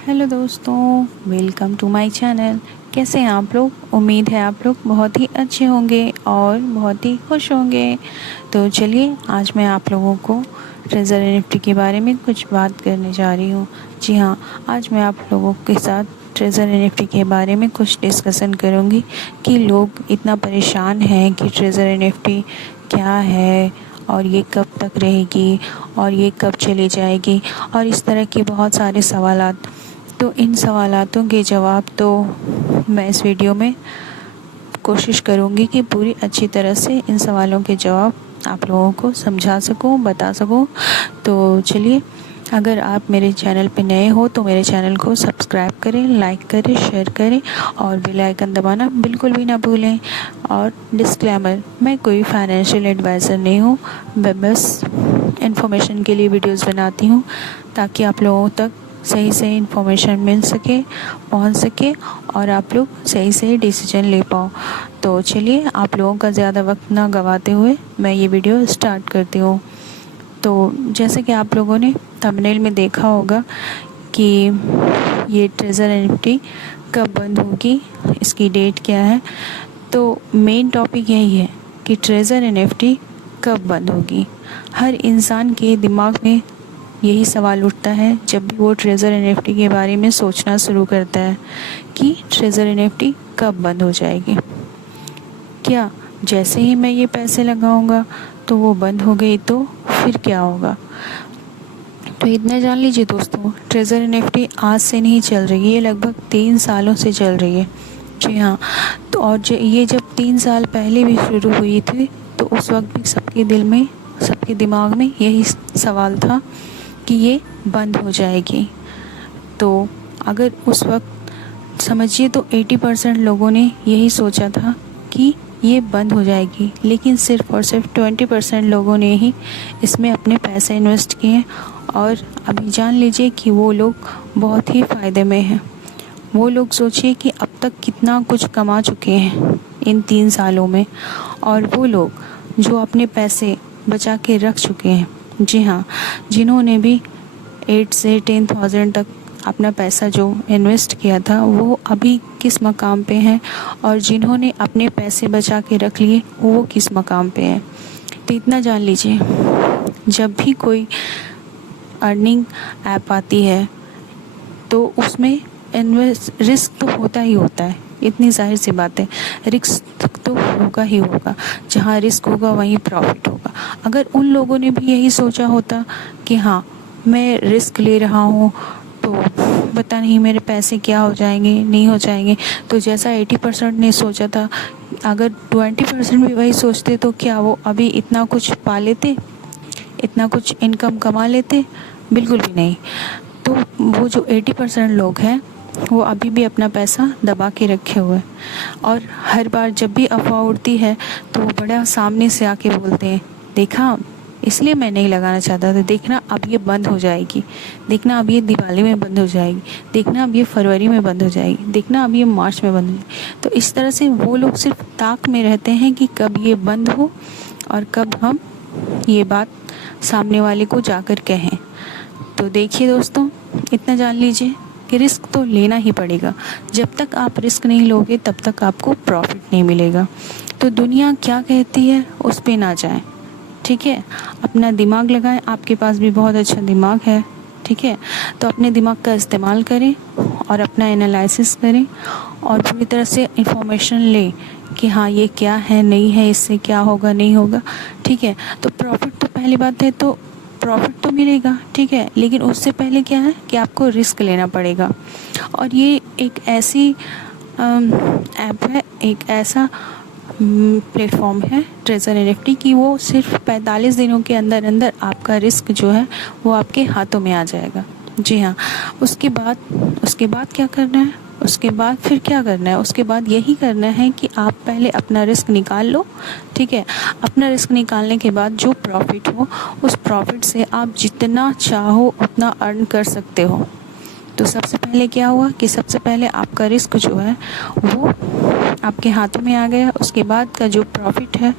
Hello दोस्तों, welcome to my channel. कैसे हैं आप लोग? उम्मीद है आप लोग बहुत ही अच्छे होंगे और बहुत ही खुश होंगे। तो चलिए, आज मैं आप लोगों को ट्रेजर एनएफटी के बारे में कुछ बात करने जा रही हूँ। जी हाँ, आज मैं आप लोगों के साथ ट्रेजर एनएफटी के बारे में कुछ डिस्कशन करूँगी कि लोग इतना परेशान हैं कि ट्रेजर एनएफटी क्या है और ये कब तक रहेगी और ये कब चली जाएगी, और इस तरह के बहुत सारे सवालात। तो इन सवालातों के जवाब तो मैं इस वीडियो में कोशिश करूँगी कि पूरी अच्छी तरह से इन सवालों के जवाब आप लोगों को समझा सकूँ, बता सकूँ। तो चलिए, अगर आप मेरे चैनल पे नए हो तो मेरे चैनल को सब्सक्राइब करें, लाइक करें, शेयर करें और बेल आइकन दबाना बिल्कुल भी ना भूलें। और डिस्क्लेमर, मैं कोई फाइनेंशियल एडवाइज़र नहीं हूँ, मैं बस इन्फॉर्मेशन के लिए वीडियोस बनाती हूँ ताकि आप लोगों तक सही से इन्फॉर्मेशन मिल सके, पहुंच सके और आप लोग सही से डिसीजन ले पाओ। तो चलिए, आप लोगों का ज़्यादा वक्त ना गवाते हुए मैं ये वीडियो स्टार्ट करती हूँ। तो जैसे कि आप लोगों ने थंबनेल में देखा होगा कि ये ट्रेजर एनएफटी कब बंद होगी, इसकी डेट क्या है। तो मेन टॉपिक यही है कि ट्रेजर एनएफटी कब बंद होगी। हर इंसान के दिमाग में यही सवाल उठता है जब भी वो ट्रेजर एनएफटी के बारे में सोचना शुरू करता है कि ट्रेजर एनएफटी कब बंद हो जाएगी। क्या जैसे ही मैं ये पैसे लगाऊंगा तो वो बंद हो गई तो फिर क्या होगा? तो इतना जान लीजिए दोस्तों, ट्रेजर एनएफटी आज से नहीं चल रही है, ये लगभग 3 सालों से चल रही है। जी हाँ, तो और ये जब 3 साल पहले भी शुरू हुई थी तो उस वक्त भी सबके दिल में, सबके दिमाग में यही सवाल था कि ये बंद हो जाएगी। तो अगर उस वक्त समझिए तो 80% लोगों ने यही सोचा था कि ये बंद हो जाएगी, लेकिन सिर्फ और सिर्फ 20% लोगों ने ही इसमें अपने पैसे इन्वेस्ट किए और अभी जान लीजिए कि वो लोग बहुत ही फ़ायदे में हैं। वो लोग सोचिए कि अब तक कितना कुछ कमा चुके हैं इन 3 सालों में, और वो लोग जो अपने पैसे बचा के रख चुके हैं, जी हाँ, जिन्होंने भी 8 से 10,000 तक अपना पैसा जो इन्वेस्ट किया था, वो अभी किस मकाम पे हैं, और जिन्होंने अपने पैसे बचा के रख लिए वो किस मकाम पे हैं। तो इतना जान लीजिए, जब भी कोई अर्निंग ऐप आती है तो उसमें रिस्क तो होता ही होता है, इतनी जाहिर सी बात है। रिस्क तो होगा ही होगा, जहाँ रिस्क होगा वहीं प्रॉफिट होगा। अगर उन लोगों ने भी यही सोचा होता कि हाँ, मैं रिस्क ले रहा हूँ तो पता नहीं मेरे पैसे क्या हो जाएंगे, नहीं हो जाएंगे, तो जैसा 80% ने सोचा था, अगर 20% भी वही सोचते तो क्या वो अभी इतना कुछ पा लेते, इतना कुछ इनकम कमा लेते? बिल्कुल भी नहीं। तो वो जो 80% लोग हैं वो अभी भी अपना पैसा दबा के रखे हुए हैं, और हर बार जब भी अफवाह उड़ती है तो वो बड़ा सामने से आके बोलते हैं, देखा, इसलिए मैं नहीं लगाना चाहता था, देखना अब ये बंद हो जाएगी, देखना अब ये दिवाली में बंद हो जाएगी, देखना अब ये फरवरी में बंद हो जाएगी, देखना अब ये मार्च में बंद हो जाएगी। तो इस तरह से वो लोग सिर्फ ताक में रहते हैं कि कब ये बंद हो और कब हम ये बात सामने वाले को जाकर कहें। तो देखिए दोस्तों, इतना जान लीजिए कि रिस्क तो लेना ही पड़ेगा। जब तक आप रिस्क नहीं लोगे तब तक आपको प्रॉफिट नहीं मिलेगा। तो दुनिया क्या कहती है उस पे ना जाएं, ठीक है? अपना दिमाग लगाएं, आपके पास भी बहुत अच्छा दिमाग है, ठीक है? तो अपने दिमाग का इस्तेमाल करें और अपना एनालिसिस करें और पूरी तरह से इंफॉर्मेशन लें कि हाँ, ये क्या है, नहीं है, इससे क्या होगा, नहीं होगा, ठीक है? तो प्रॉफिट तो पहली बात है, तो प्रॉफिट तो मिलेगा, ठीक है, लेकिन उससे पहले क्या है कि आपको रिस्क लेना पड़ेगा। और ये एक ऐसी ऐप है, एक ऐसा प्लेटफॉर्म है ट्रेजर एनएफटी की, वो सिर्फ 45 दिनों के अंदर अंदर आपका रिस्क जो है वो आपके हाथों में आ जाएगा। जी हाँ, उसके बाद क्या करना है? उसके बाद फिर क्या करना है? उसके बाद यही करना है कि आप पहले अपना रिस्क निकाल लो, ठीक है? अपना रिस्क निकालने के बाद जो प्रॉफिट हो, उस प्रॉफिट से आप जितना चाहो उतना अर्न कर सकते हो। तो सबसे पहले क्या हुआ कि सबसे पहले आपका रिस्क जो है वो आपके हाथों में आ गया। उसके बाद का जो प्रॉफिट है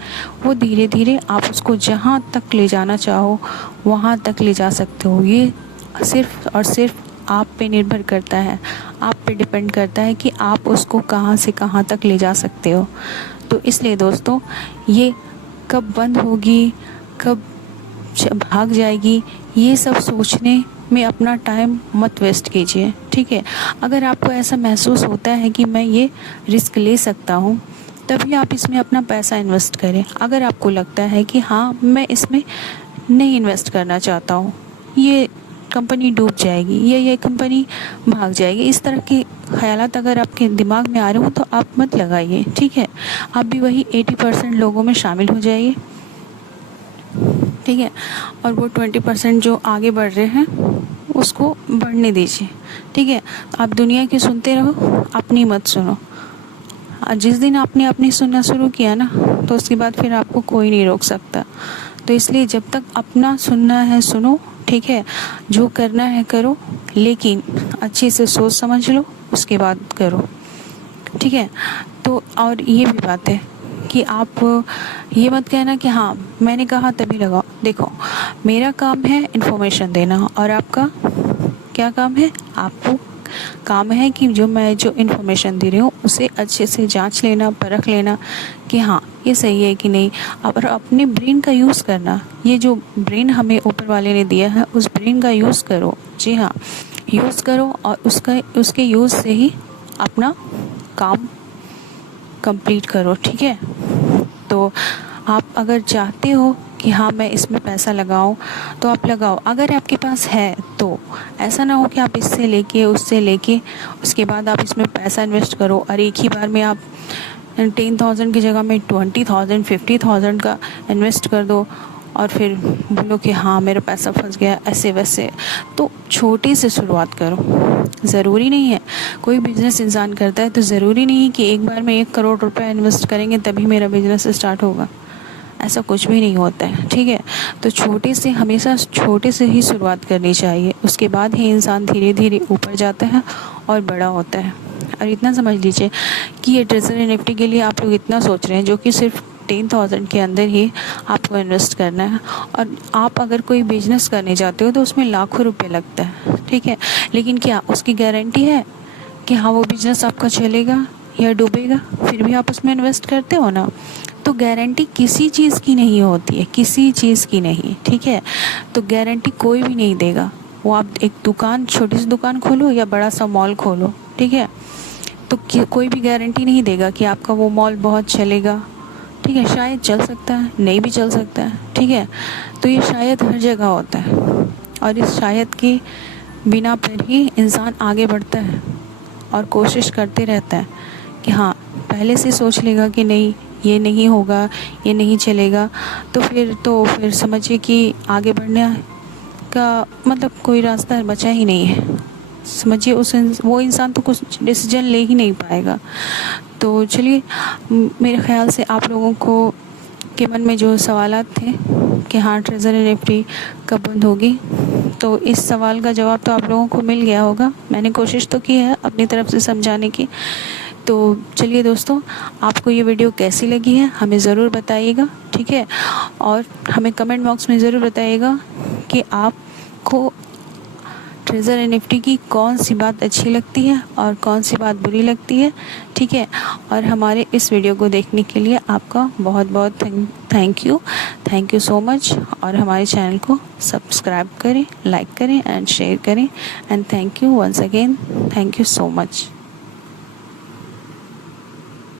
वो धीरे धीरे आप उसको जहाँ तक ले जाना चाहो वहाँ तक ले जा सकते हो। ये सिर्फ और सिर्फ आप पे निर्भर करता है, आप पे डिपेंड करता है कि आप उसको कहाँ से कहाँ तक ले जा सकते हो। तो इसलिए दोस्तों, ये कब बंद होगी, कब भाग जाएगी, ये सब सोचने में अपना टाइम मत वेस्ट कीजिए, ठीक है। अगर आपको ऐसा महसूस होता है कि मैं ये रिस्क ले सकता हूँ, तभी आप इसमें अपना पैसा इन्वेस्ट करें। अगर आपको लगता है कि हाँ, मैं इसमें नहीं इन्वेस्ट करना चाहता हूँ, ये कंपनी डूब जाएगी या ये कंपनी भाग जाएगी, इस तरह के ख्यालात अगर आपके दिमाग में आ रहे हो तो आप मत लगाइए, ठीक है। आप भी वही 80% लोगों में शामिल हो जाइए, ठीक है। और वो 20% जो आगे बढ़ रहे हैं उसको बढ़ने दीजिए, ठीक है। आप दुनिया की सुनते रहो, अपनी मत सुनो। जिस दिन आपने अपनी सुनना शुरू किया ना, तो उसके बाद फिर आपको कोई नहीं रोक सकता। तो इसलिए जब तक अपना सुनना है सुनो, ठीक है। जो करना है करो, लेकिन अच्छे से सोच समझ लो, उसके बाद करो, ठीक है। तो और ये भी बात है कि आप ये मत कहना कि हाँ मैंने कहा तभी लगाओ। देखो, मेरा काम है इन्फॉर्मेशन देना, और आपका क्या काम है? आपको काम है कि मैं जो इन्फॉर्मेशन दे रही हूँ उसे अच्छे से जांच लेना, परख लेना कि हाँ ये सही है कि नहीं। और अपने ब्रेन का यूज़ करना, ये जो ब्रेन हमें ऊपर वाले ने दिया है उस ब्रेन का यूज़ करो, जी हाँ, यूज़ करो। और उसके यूज़ से ही अपना काम कंप्लीट करो, ठीक है। तो आप अगर चाहते हो कि हाँ मैं इसमें पैसा लगाऊं, तो आप लगाओ। अगर आपके पास है तो ऐसा ना हो कि आप इससे लेके उससे लेके उसके बाद आप इसमें पैसा इन्वेस्ट करो और एक ही बार में आप 10,000 की जगह में 20,000 50,000 का इन्वेस्ट कर दो और फिर बोलो कि हाँ मेरा पैसा फंस गया, ऐसे वैसे। तो छोटे से शुरुआत करो। ज़रूरी नहीं है, कोई बिजनेस इंसान करता है तो ज़रूरी नहीं है कि एक बार में 1 करोड़ रुपए इन्वेस्ट करेंगे तभी मेरा बिजनेस स्टार्ट होगा, ऐसा कुछ भी नहीं होता है, ठीक है। तो छोटे से, हमेशा छोटे से ही शुरुआत करनी चाहिए, उसके बाद ही इंसान धीरे धीरे ऊपर जाता है और बड़ा होता है। और इतना समझ लीजिए कि ये ट्रेजर एनएफटी के लिए आप लोग इतना सोच रहे हैं, जो कि सिर्फ 10,000 के अंदर ही आपको इन्वेस्ट करना है। और आप अगर कोई बिजनेस करने जाते हो तो उसमें लाखों रुपए लगता है, ठीक है। लेकिन क्या उसकी गारंटी है कि हाँ वो बिजनेस आपका चलेगा या डूबेगा? फिर भी आप उसमें इन्वेस्ट करते हो ना। तो गारंटी किसी चीज़ की नहीं होती है, किसी चीज़ की नहीं, ठीक है। तो गारंटी कोई भी नहीं देगा। वो आप एक दुकान, छोटी सी दुकान खोलो या बड़ा सा मॉल खोलो, ठीक है, तो कोई भी गारंटी नहीं देगा कि आपका वो मॉल बहुत चलेगा, ठीक है। शायद चल सकता है, नहीं भी चल सकता है, ठीक है। तो ये शायद हर जगह होता है, और इस शायद के बिना पर ही इंसान आगे बढ़ता है और कोशिश करते रहता है कि हाँ, पहले से सोच लेगा कि नहीं ये नहीं होगा, ये नहीं चलेगा, तो फिर समझिए कि आगे बढ़ने का मतलब कोई रास्ता बचा ही नहीं है। समझिए वो इंसान तो कुछ डिसीजन ले ही नहीं पाएगा। तो चलिए, मेरे ख्याल से आप लोगों को के मन में जो सवालात थे कि हाँ ट्रेजर एनएफटी कब बंद होगी, तो इस सवाल का जवाब तो आप लोगों को मिल गया होगा। मैंने कोशिश तो की है अपनी तरफ से समझाने की। तो चलिए दोस्तों, आपको ये वीडियो कैसी लगी है हमें ज़रूर बताइएगा, ठीक है। और हमें कमेंट बॉक्स में ज़रूर बताइएगा कि आपको ट्रेजर एनएफटी की कौन सी बात अच्छी लगती है और कौन सी बात बुरी लगती है, ठीक है। और हमारे इस वीडियो को देखने के लिए आपका बहुत बहुत थैंक यू सो मच। और हमारे चैनल को सब्सक्राइब करें, लाइक करें एंड शेयर करें। And thank you once again, thank you so much.